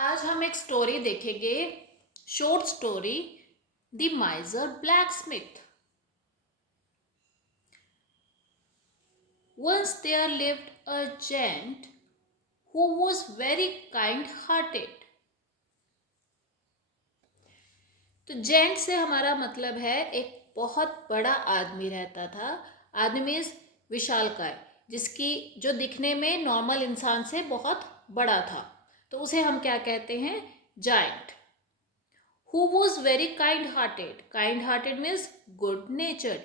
आज हम एक स्टोरी देखेंगे। Short story the माइजर blacksmith. Once there lived a giant who was very kind hearted। तो जेंट से हमारा मतलब है एक बहुत बड़ा आदमी रहता था। आदमी इज विशालकाय, जिसकी जो दिखने में नॉर्मल इंसान से बहुत बड़ा था, तो उसे हम क्या कहते हैं? Giant. Who was very kind hearted. Kind hearted means good नेचर्ड।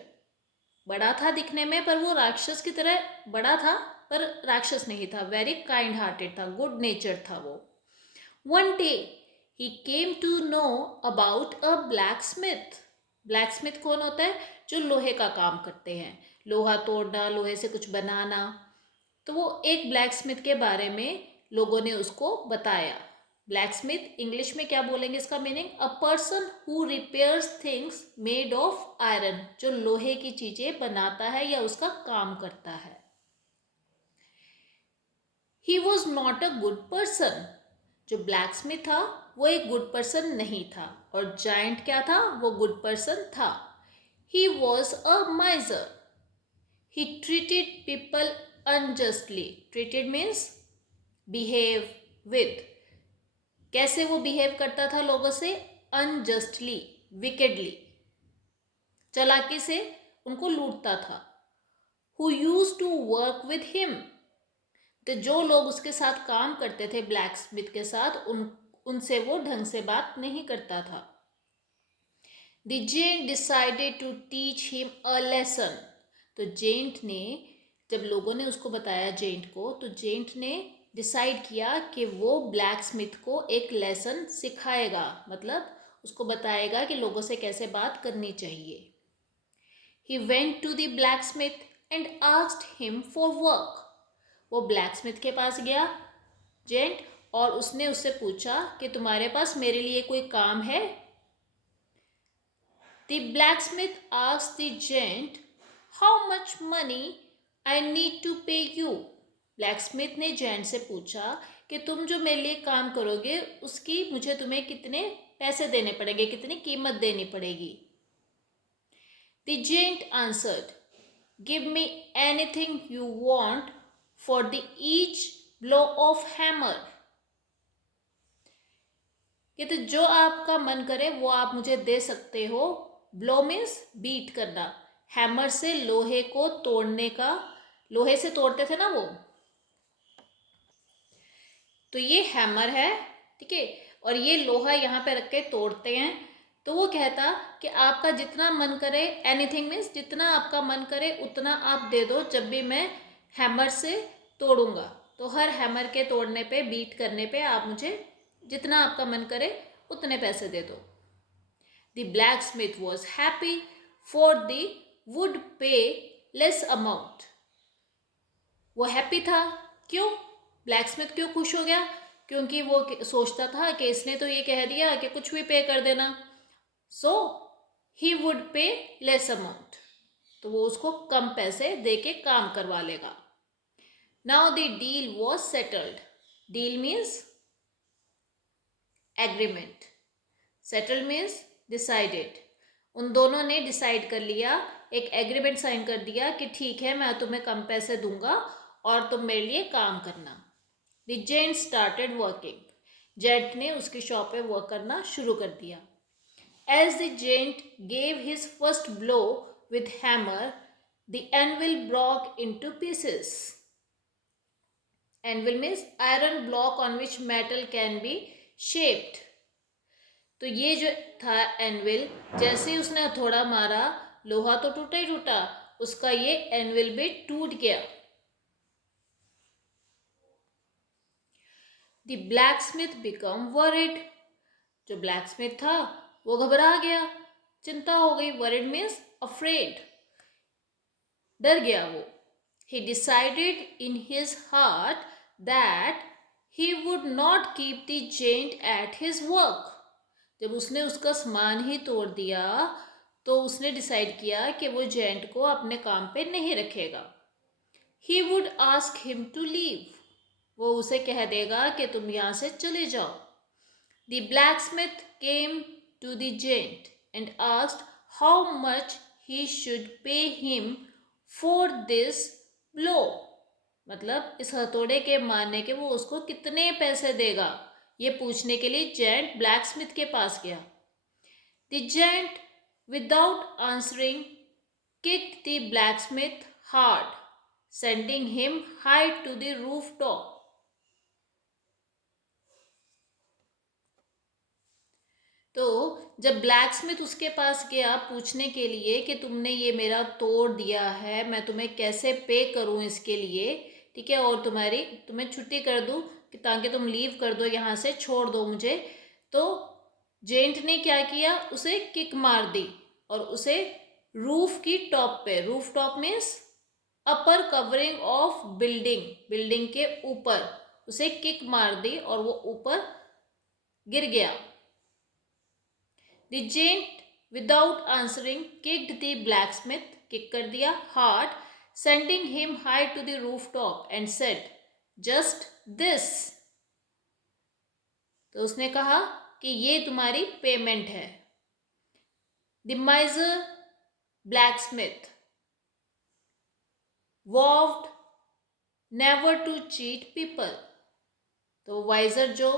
बड़ा था दिखने में, पर वो राक्षस की तरह बड़ा था, पर राक्षस नहीं था। वेरी काइंड हार्टेड था, गुड नेचर्ड था वो। One day he came to know about a blacksmith। Blacksmith कौन होता है? जो लोहे का काम करते हैं, लोहा तोड़ना, लोहे से कुछ बनाना। तो वो एक ब्लैकस्मिथ के बारे में लोगों ने उसको बताया। ब्लैकस्मिथ इंग्लिश में क्या बोलेंगे इसका meaning? A person who repairs things made of iron. जो लोहे की चीजें बनाता है या उसका काम करता है। He was not a good person. जो ब्लैकस्मिथ था वो एक गुड पर्सन नहीं था, और जायंट क्या था? वो गुड पर्सन था। He was a माइजर। He treated people unjustly. Treated means behave with. कैसे वो बिहेव करता था लोगों से? अनजस्टली, विकेडली, चालाकी से उनको लूटता था। Who use to work with him. तो जो लोग उसके साथ काम करते थे ब्लैकस्मिथ के साथ, उनसे वो ढंग से बात नहीं करता था। The gent decided to teach him a lesson. तो जेंट ने, जब लोगों ने उसको बताया जेंट को, तो जेंट ने डिसाइड किया कि वो ब्लैकस्मिथ को एक लेसन सिखाएगा, मतलब उसको बताएगा कि लोगों से कैसे बात करनी चाहिए। He went to the blacksmith and asked him for work. वो ब्लैकस्मिथ के पास गया जेंट, और उसने उससे पूछा कि तुम्हारे पास मेरे लिए कोई काम है? The blacksmith asked the gent how much money I need to pay you. Blacksmith ने जेंट से पूछा कि तुम जो मेरे लिए काम करोगे उसकी मुझे तुम्हें कितने पैसे देने पड़ेंगे, कितनी कीमत देनी पड़ेगी। The gent answered, give me anything you want for the each blow of hammer. कि तो जो आपका मन करे वो आप मुझे दे सकते हो। ब्लो मीन्स बीट करना, हैमर से लोहे को तोड़ने का। लोहे से तोड़ते थे ना वो, तो ये हैमर है, ठीक है। और ये लोहा यहाँ पे रख के तोड़ते हैं। तो वो कहता कि आपका जितना मन करे, एनीथिंग मीन्स जितना आपका मन करे उतना आप दे दो, जब भी मैं हैमर से तोड़ूंगा। तो हर हैमर के तोड़ने पे, बीट करने पे आप मुझे जितना आपका मन करे उतने पैसे दे दो। The blacksmith was happy for the wood पे लेस अमाउंट। वो हैप्पी था। क्यों? ब्लैकस्मिथ क्यों खुश हो गया? क्योंकि वो सोचता था कि इसने तो ये कह दिया कि कुछ भी पे कर देना, सो ही वुड पे लेस अमाउंट। तो वो उसको कम पैसे दे के काम करवा लेगा। Now the deal was settled. Deal means agreement, settled means decided. उन दोनों ने डिसाइड कर लिया, एक एग्रीमेंट साइन कर दिया कि ठीक है, मैं तुम्हें कम पैसे दूंगा और तुम मेरे लिए काम करना। The gent started working. Gent ने उसकी शॉप पे वर्क करना शुरू कर दिया। As the gent gave his first blow with hammer, the anvil broke into pieces. Anvil means iron block on which metal can be shaped. तो ये जो था एनविल, जैसे ही उसने हथौड़ा मारा, लोहा तो टूटा ही टूटा, उसका ये एनविल भी टूट गया। The blacksmith become worried. जो ब्लैकस्मिथ था वो घबरा गया, चिंता हो गई। वरिड मीन्स अफ्रेड, डर गया वो। He decided in his heart that he would not keep the gent at his work. जब उसने उसका सामान ही तोड़ दिया, तो उसने डिसाइड किया कि वो जेंट को अपने काम पे नहीं रखेगा। He would ask him to leave. वो उसे कह देगा कि तुम यहाँ से चले जाओ। The blacksmith came to the giant and asked how much he should pay him for this blow. मतलब इस हथौड़े के मारने के वो उसको कितने पैसे देगा, ये पूछने के लिए जेंट ब्लैकस्मिथ के पास गया. The giant, without answering, kicked the blacksmith hard, sending him high to the rooftop. तो जब ब्लैकस्मिथ उसके पास गया पूछने के लिए कि तुमने ये मेरा तोड़ दिया है, मैं तुम्हें कैसे पे करूं इसके लिए, ठीक है, और तुम्हें छुट्टी कर दूं कि ताकि तुम लीव कर दो, यहाँ से छोड़ दो मुझे. तो जेंट ने क्या किया, उसे किक मार दी और उसे रूफ की टॉप पे, roof top means upper covering of building, building के ऊपर उसे किक मार दी और वो ऊपर गिर गया. The giant, without answering, kicked the blacksmith, kick कर दिया hard, sending him high to the rooftop and said, "Just this." तो उसने कहा कि ये तुम्हारी पेमेंट है. The miser blacksmith vowed never to cheat people. तो वाइजर जो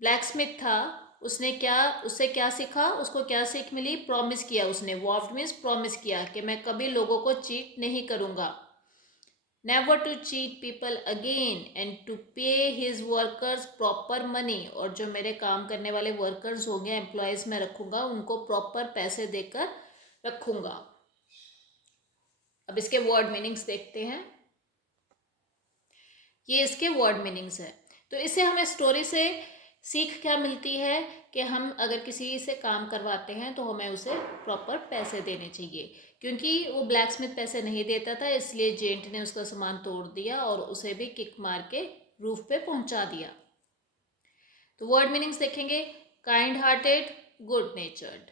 ब्लैकस्मिथ था उससे क्या सीखा, उसको क्या सीख मिली, प्रॉमिस किया उसने. वॉफ्ड मीन्स प्रॉमिस किया कि मैं कभी लोगों को चीट नहीं करूंगा. Never to cheat people again and to pay his workers proper money. और जो मेरे काम करने वाले वर्कर्स होंगे, एम्प्लॉयज में रखूंगा, उनको प्रॉपर पैसे देकर रखूंगा. अब इसके वर्ड मीनिंग्स देखते हैं. ये इसके वर्ड मीनिंग्स है. तो इसे हमें स्टोरी से सीख क्या मिलती है कि हम अगर किसी से काम करवाते हैं तो हमें उसे प्रॉपर पैसे देने चाहिए. क्योंकि वो ब्लैकस्मिथ पैसे नहीं देता था, इसलिए जेंट ने उसका सामान तोड़ दिया और उसे भी किक मार के रूफ पे पहुंचा दिया. तो वर्ड मीनिंग्स देखेंगे. Kind hearted, good नेचर्ड.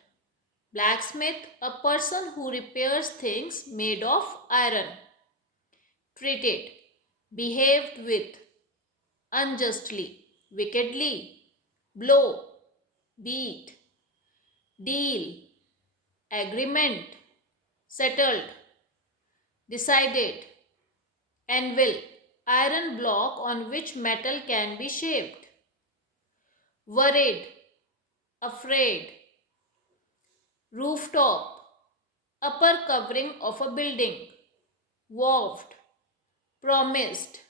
Blacksmith, a person who repairs things made of iron. Treated, behaved with, unjustly, wickedly, blow, beat, deal, agreement, settled, decided, anvil, iron block on which metal can be shaped, worried, afraid, rooftop, upper covering of a building, vowed, promised,